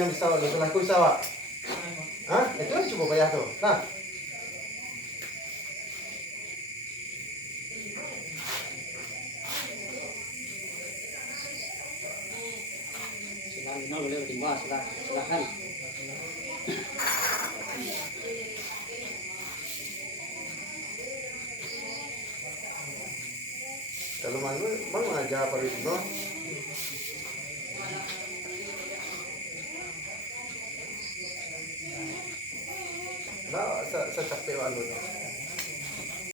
yang bisa lo telah ku sawa. Hah? Itu kan coba bayar tuh. Nah, Silakan boleh dibahas, silakan. kalau mana bang aja apa itu no? Nah, sa capek anu.